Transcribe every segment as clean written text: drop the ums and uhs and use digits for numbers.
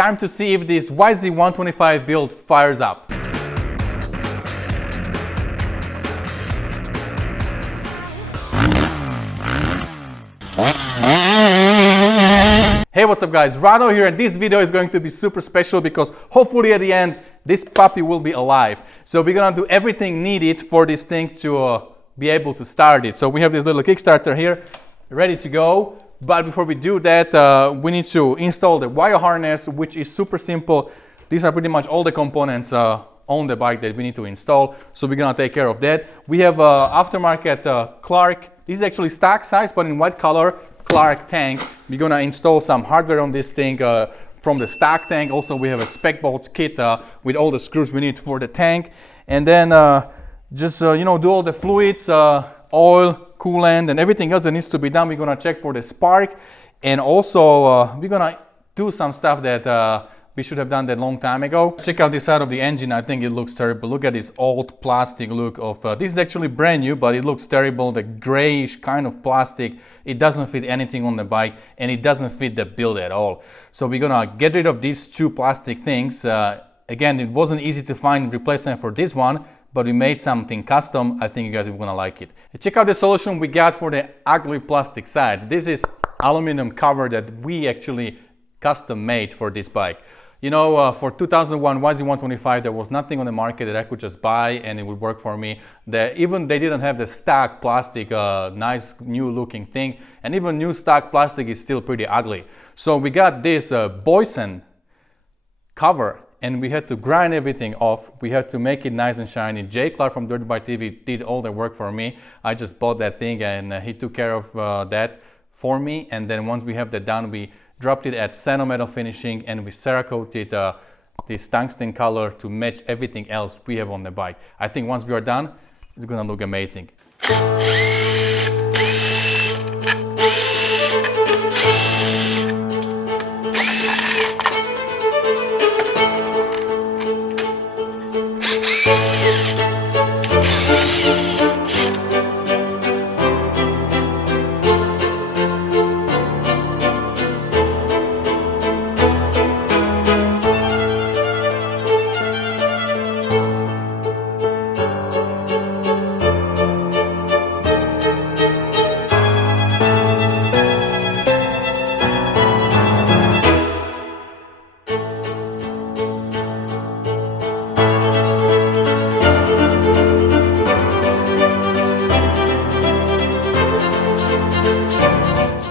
Time to see if this YZ125 build fires up. Hey, what's up guys, Rado here, and this video is going to be super special because hopefully at the end this puppy will be alive. So we're gonna do everything needed for this thing to be able to start it. So we have this little Kickstarter here ready to go, but before we do that we need to install the wire harness, which is super simple. These are pretty much all the components on the bike that we need to install, so we're gonna take care of that. We have aftermarket Clark. This is actually stock size but in white color Clark tank. We're gonna install some hardware on this thing from the stock tank. Also we have a spec bolts kit with all the screws we need for the tank, and then just you know, do all the fluids, oil, coolant, and everything else that needs to be done. We're gonna check for the spark, and also we're gonna do some stuff that we should have done that long time ago. Check out this side of the engine. I think it looks terrible. Look at this old plastic look of this is actually brand new, but it looks terrible. The grayish kind of plastic, it doesn't fit anything on the bike, and it doesn't fit the build at all. So we're gonna get rid of these two plastic things. Again, it wasn't easy to find replacement for this one, but we made something custom. I think you guys are gonna like it. Check out the solution we got for the ugly plastic side. This is aluminum cover that we actually custom made for this bike. You know, for 2001 YZ125 there was nothing on the market that I could just buy and it would work for me. Even they didn't have the stock plastic, nice new looking thing, and even new stock plastic is still pretty ugly. So we got this Boysen cover, and we had to grind everything off. We had to make it nice and shiny. Jay Clark from Dirty Bike TV did all the work for me. I just bought that thing and he took care of that for me. And then once we have that done, we dropped it at Sano Metal finishing, and we Cerakoted this tungsten color to match everything else we have on the bike. I think once we are done, it's gonna look amazing.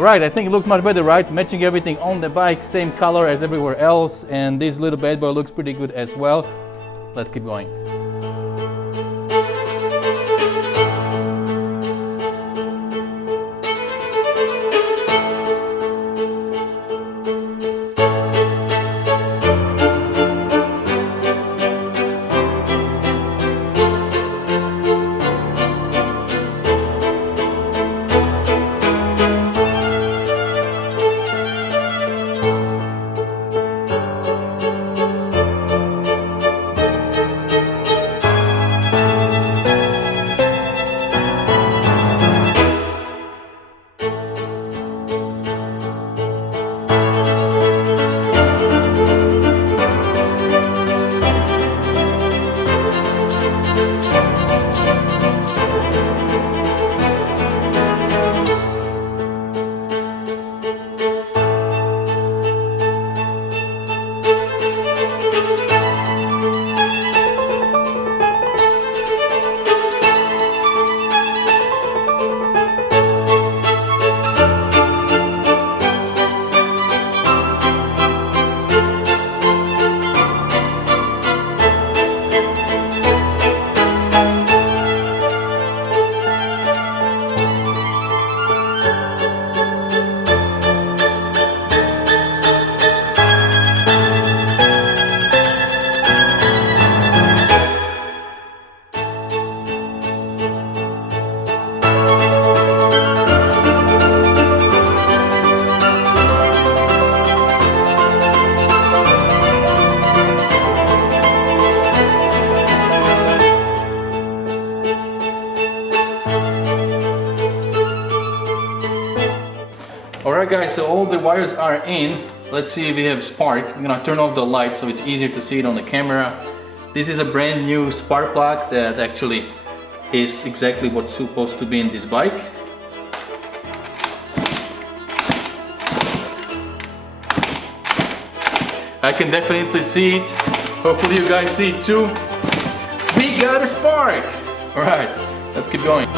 Right, I think it looks much better, right? Matching everything on the bike, same color as everywhere else, and this little bad boy looks pretty good as well. Let's keep going. Alright guys, so all the wires are in. Let's see if we have spark. I'm gonna turn off the light so it's easier to see it on the camera. This is a brand new spark plug that actually is exactly what's supposed to be in this bike. I can definitely see it. Hopefully you guys see it too. We got a spark! Alright, let's keep going.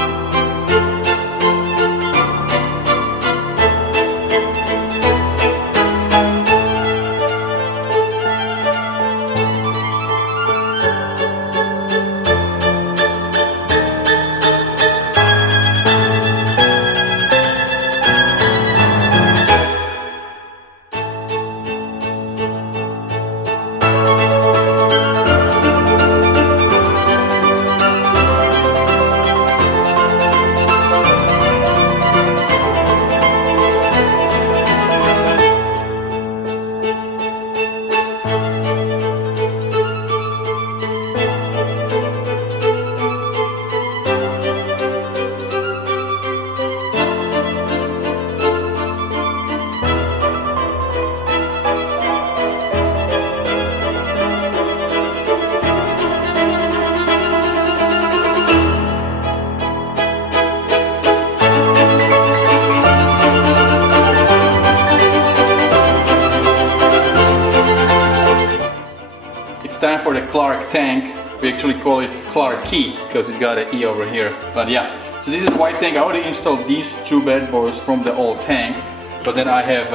Time for the Clark tank. We actually call it Clark key because it got an E over here. But yeah, so this is white tank. I already installed these two bad boys from the old tank, but then I have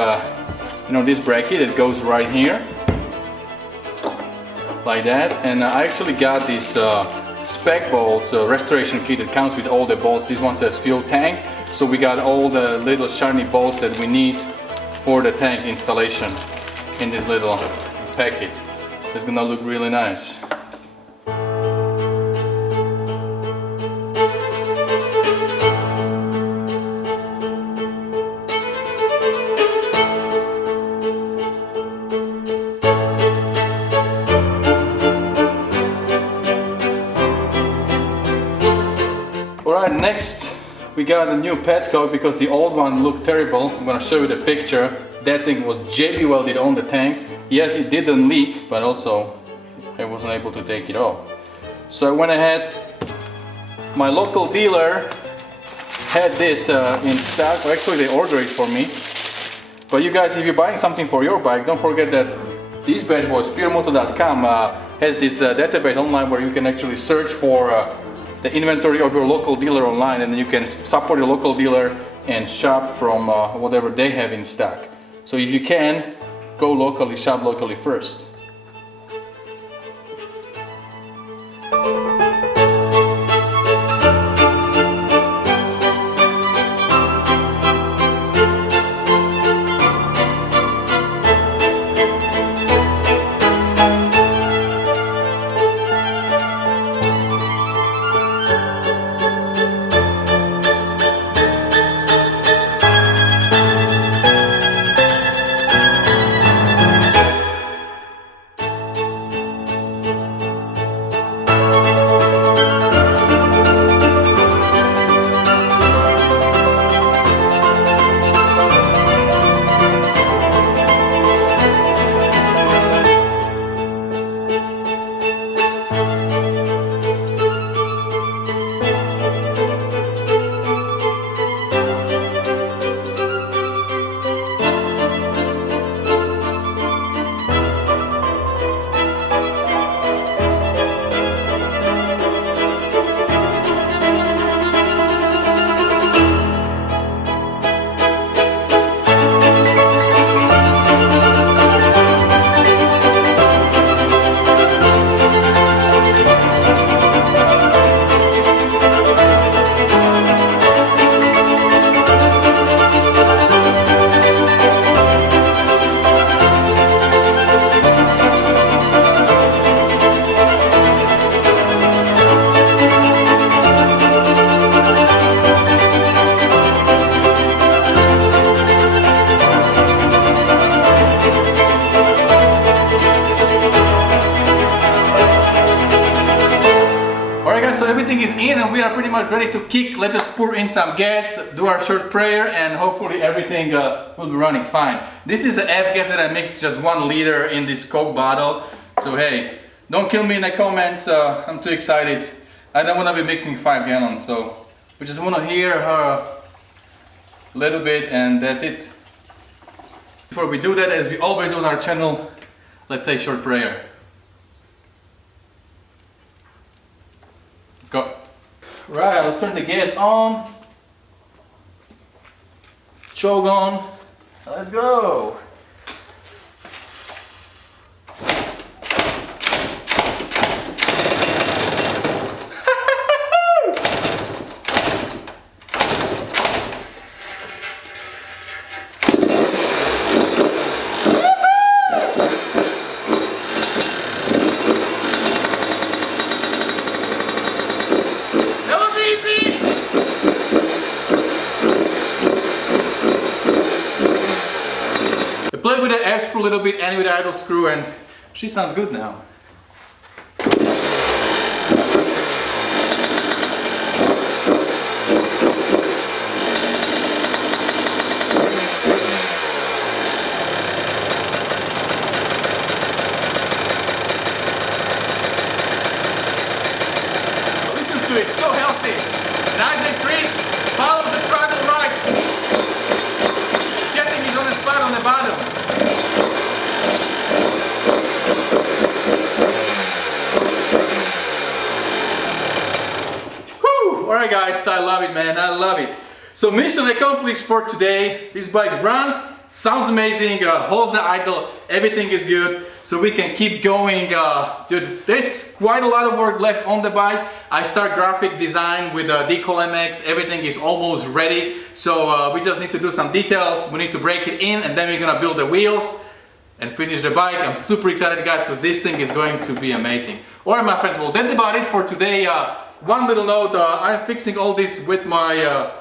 you know, this bracket that goes right here like that, and I actually got this spec bolts restoration kit that comes with all the bolts. This one says fuel tank, so we got all the little shiny bolts that we need for the tank installation in this little packet. So it's gonna look really nice. Alright, next we got a new pad coat because the old one looked terrible. I'm gonna show you the picture. That thing was JB welded on the tank. Yes, it didn't leak, but also I wasn't able to take it off. So I went ahead, my local dealer had this in stock, or actually they ordered it for me. But you guys, if you're buying something for your bike, don't forget that these bad boys, PureMoto.com, has this database online where you can actually search for the inventory of your local dealer online, and then you can support your local dealer and shop from whatever they have in stock. So if you can, go locally, shop locally first. and we are pretty much ready to kick. Let's just pour in some gas, do our short prayer, and hopefully everything will be running fine. This is the F-gas that I mixed just 1 liter in this Coke bottle. So hey, don't kill me in the comments, I'm too excited. I don't want to be mixing 5 gallons, so we just want to hear her a little bit and that's it. Before we do that, as we always do on our channel, let's say short prayer. Let's go. Right, let's turn the gas on. Choke on. Let's go. Play with the air screw a little bit and with the idle screw, and she sounds good now. Listen to it, so healthy. Nice and crisp. Follow the throttle right. Jetting is on the spot on the bottom. Alright guys, I love it, man, I love it. So mission accomplished for today. This bike runs, sounds amazing, holds the idle, everything is good. So we can keep going. Dude, there's quite a lot of work left on the bike. I start graphic design with Decal MX, everything is almost ready. So we just need to do some details, we need to break it in, and then we're gonna build the wheels and finish the bike. I'm super excited guys, because this thing is going to be amazing. Alright my friends, well that's about it for today. One little note, I'm fixing all this with my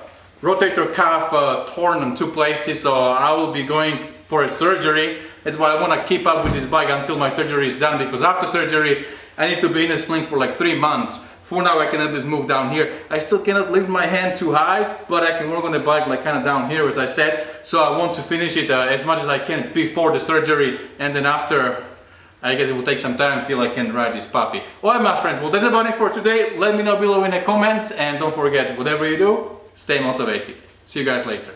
rotator cuff torn in 2 places, so I will be going for a surgery. That's why I want to keep up with this bike until my surgery is done, because after surgery I need to be in a sling for like 3 months. For now I can at least move down here. I still cannot lift my hand too high, but I can work on the bike like kind of down here as I said. So I want to finish it as much as I can before the surgery, and then after I guess it will take some time until I can ride this puppy. Alright my friends, well that's about it for today. Let me know below in the comments, and don't forget, whatever you do, stay motivated. See you guys later.